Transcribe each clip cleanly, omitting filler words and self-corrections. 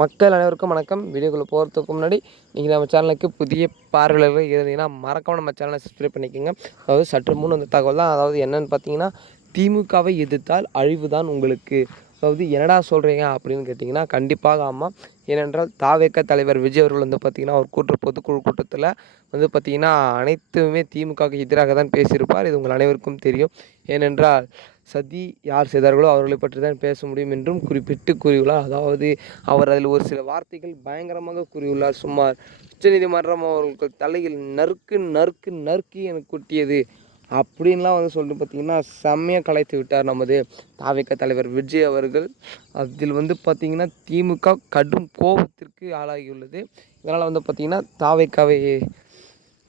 மக்கள் அனைவருக்கும் வணக்கம். வீடியோக்குள்ளே போகிறதுக்கு முன்னாடி நீங்கள் நம்ம சேனலுக்கு புதிய பார்வையாளர்கள் இருந்தீங்கன்னா மறக்காம நம்ம சேனலை சப்ஸ்கிரைப் பண்ணிக்கோங்க. அதாவது சற்று முன் வந்த தகவல் தான். அதாவது என்னென்னு பார்த்தீங்கன்னா, திமுகவை எதிர்த்தால் அழிவு தான் உங்களுக்கு. அதாவது என்னடா சொல்கிறீங்க அப்படின்னு கேட்டிங்கன்னா, கண்டிப்பாக ஆமாம். ஏனென்றால் தாவேக தலைவர் விஜய் அவர்கள் வந்து பார்த்திங்கன்னா, ஒரு பொதுக்குழு கூட்டத்தில் வந்து பார்த்திங்கன்னா, அனைத்துமே திமுகவுக்கு எதிராக தான் பேசியிருப்பார். இது உங்கள் அனைவருக்கும் தெரியும். ஏனென்றால் சதி யார் செய்தார்களோ அவர்களை பற்றி தான் பேச முடியும் என்றும் குறிப்பிட்டு கூறியுள்ளார். அதாவது அவர் அதில் ஒரு சில வார்த்தைகள் பயங்கரமாக கூறியுள்ளார். சுமார் உச்சநீதிமன்றம் அவர்கள் தலையில் நறுக்கு நறுக்கு நறுக்கி எனக்கு குட்டியது அப்படின்லாம் வந்து சொல்லிட்டு பார்த்திங்கன்னா செம்மையாக கலைத்து விட்டார் நமது தாவேக தலைவர் விஜய் அவர்கள். அதில் வந்து பார்த்திங்கன்னா திமுக கடும் கோபத்திற்கு ஆளாகியுள்ளது. இதனால் வந்து பார்த்திங்கன்னா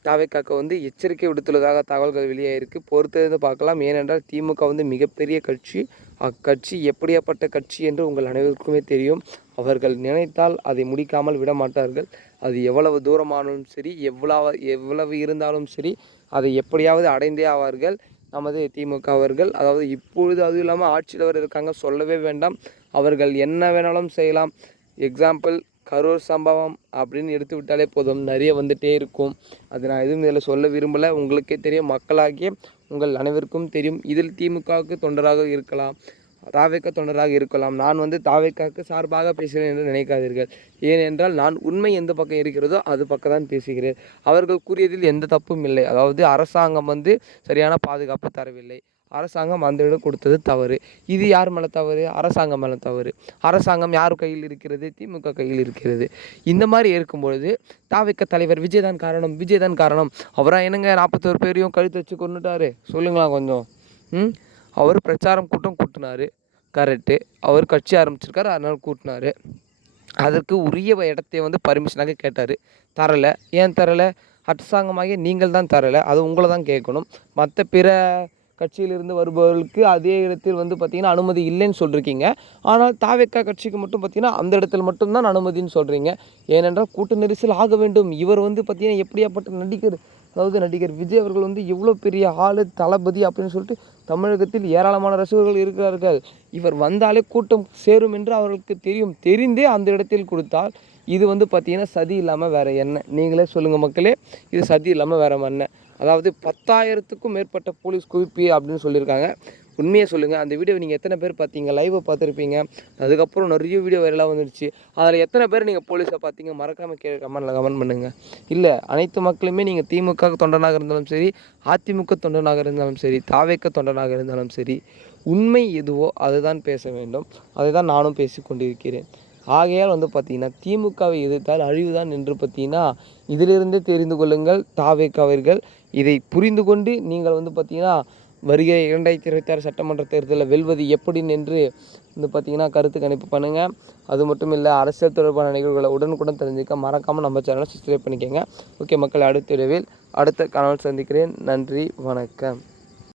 தாவேக்காக்கு வந்து எச்சரிக்கை விடுத்துள்ளதாக தகவல்கள் வெளியாகிருக்கு. பொறுத்திருந்து பார்க்கலாம். ஏனென்றால் திமுக வந்து மிகப்பெரிய கட்சி. அக்கட்சி எப்படியாப்பட்ட கட்சி என்று உங்கள் அனைவருக்குமே தெரியும். அவர்கள் நினைத்தால் அதை முடிக்காமல் விட மாட்டார்கள். அது எவ்வளவு தூரமானாலும் சரி, எவ்வளவு இருந்தாலும் சரி, அதை எப்படியாவது அடைந்தே ஆவார்கள் நமது திமுக அவர்கள். அதாவது இப்பொழுது அதுவும் இல்லாமல் ஆட்சியில் இருக்காங்க, சொல்லவே வேண்டாம். அவர்கள் என்ன வேணாலும் செய்யலாம். எக்ஸாம்பிள் கரூர் சம்பவம் அப்படின்னு எடுத்து விட்டாலே போதும், நிறைய வந்துகிட்டே இருக்கும். அது நான் எதுவும் இதில் சொல்ல விரும்பலை. உங்களுக்கே தெரியும், மக்களாகிய உங்கள் அனைவருக்கும் தெரியும். இதில் திமுகவுக்கு தொண்டராக இருக்கலாம், தாவேக தொண்டராக இருக்கலாம். நான் வந்து தாவேக்காவுக்கு சார்பாக பேசுகிறேன் என்று நினைக்காதீர்கள். ஏனென்றால் நான் உண்மை எந்த பக்கம் இருக்கிறதோ அது பக்கம் தான் பேசுகிறேன். அவர்கள் கூறியதில் எந்த தப்பும் இல்லை. அதாவது அரசாங்கம் வந்து சரியான பாதுகாப்பு தரவில்லை, அரசாங்கம் அந்த இடம் கொடுத்தது தவறு. இது யார் மேலே தவறு? அரசாங்கம் மேலே தவறு. அரசாங்கம் யார் கையில் இருக்கிறது? திமுக கையில் இருக்கிறது. இந்த மாதிரி இருக்கும்பொழுது தாவேக தலைவர் விஜய் தான் காரணம், விஜய் தான் காரணம். அவராக என்னங்க 41 பேரையும் கழுத்து வச்சு கொண்டுட்டாரு? சொல்லுங்களா கொஞ்சம். அவர் பிரச்சாரம் கூட்டம் கூட்டினார், கரெக்டு. அவர் கட்சி ஆரம்பிச்சிருக்காரு, அதனால் கூட்டினார். அதற்கு உரிய இடத்தை வந்து பர்மிஷனாக கேட்டார், தரலை. ஏன் தரலை? அரசாங்கமாகிய நீங்கள் தான் தரலை, அது உங்களை தான் கேட்கணும். மற்ற பிற கட்சியிலிருந்து வருபவர்களுக்கு அதே இடத்தில் வந்து பார்த்திங்கன்னா அனுமதி இல்லைன்னு சொல்லியிருக்கீங்க. ஆனால் தாவேக்கா கட்சிக்கு மட்டும் பார்த்திங்கன்னா அந்த இடத்துல மட்டும்தான் அனுமதின்னு சொல்கிறீங்க. ஏனென்றால் கூட்ட நெரிசல் ஆக வேண்டும். இவர் வந்து பார்த்திங்கன்னா எப்படியாப்பட்ட நடிகர், அதாவது நடிகர் விஜய் அவர்கள் வந்து எவ்வளோ பெரிய ஆள், தளபதி அப்படின்னு சொல்லிட்டு தமிழகத்தில் ஏராளமான ரசிகர்கள் இருக்கிறார்கள். இவர் வந்தாலே கூட்டம் சேரும் என்று அவர்களுக்கு தெரியும். தெரிந்தே அந்த இடத்தில் கொடுத்தால் இது வந்து பார்த்திங்கன்னா சதி இல்லாமல் வேறு என்ன? நீங்களே சொல்லுங்கள் மக்களே, இது சதி இல்லாமல் வேறு என்ன? அதாவது 10,000க்கும் மேற்பட்ட போலீஸ் குவிப்பு அப்படின்னு சொல்லியிருக்காங்க. உண்மையை சொல்லுங்கள், அந்த வீடியோவை நீங்கள் எத்தனை பேர் பார்த்தீங்க? லைவை பார்த்துருப்பீங்க. அதுக்கப்புறம் நிறைய வீடியோ வைரலாக வந்துடுச்சு. அதில் எத்தனை பேர் நீங்கள் போலீஸை பார்த்தீங்க? மறக்காமல் கமெண்ட் பண்ணுங்கள். இல்லை, அனைத்து மக்களுமே நீங்கள் திமுக தொண்டனாக இருந்தாலும் சரி, அதிமுக தொண்டனாக இருந்தாலும் சரி, தாவேக தொண்டனாக இருந்தாலும் சரி, உண்மை எதுவோ அதுதான் பேச வேண்டும். அதை தான் நானும் பேசி கொண்டிருக்கிறேன். ஆகையால் வந்து பார்த்திங்கன்னா திமுகவை எதிர்த்தால் அழிவுதான் என்று பார்த்திங்கன்னா இதிலிருந்தே தெரிந்து கொள்ளுங்கள். தாவேக்காவர்கள் இதை புரிந்து கொண்டு நீங்கள் வந்து பார்த்திங்கன்னா வருகிற 2026 சட்டமன்ற தேர்தலில் வெல்வது எப்படின்னு என்று வந்து பார்த்திங்கன்னா கருத்து கணிப்பு பண்ணுங்கள். அது மட்டும் இல்லை, அரசியல் தொடர்பான நிகழ்வுகளை உடனுக்குடன் தெரிஞ்சுக்க மறக்காமல் நம்ம சேனலை சப்ஸ்கிரைப் பண்ணிக்கோங்க. ஓகே மக்கள், அடுத்த காணொளியில் சந்திக்கிறேன். நன்றி, வணக்கம்.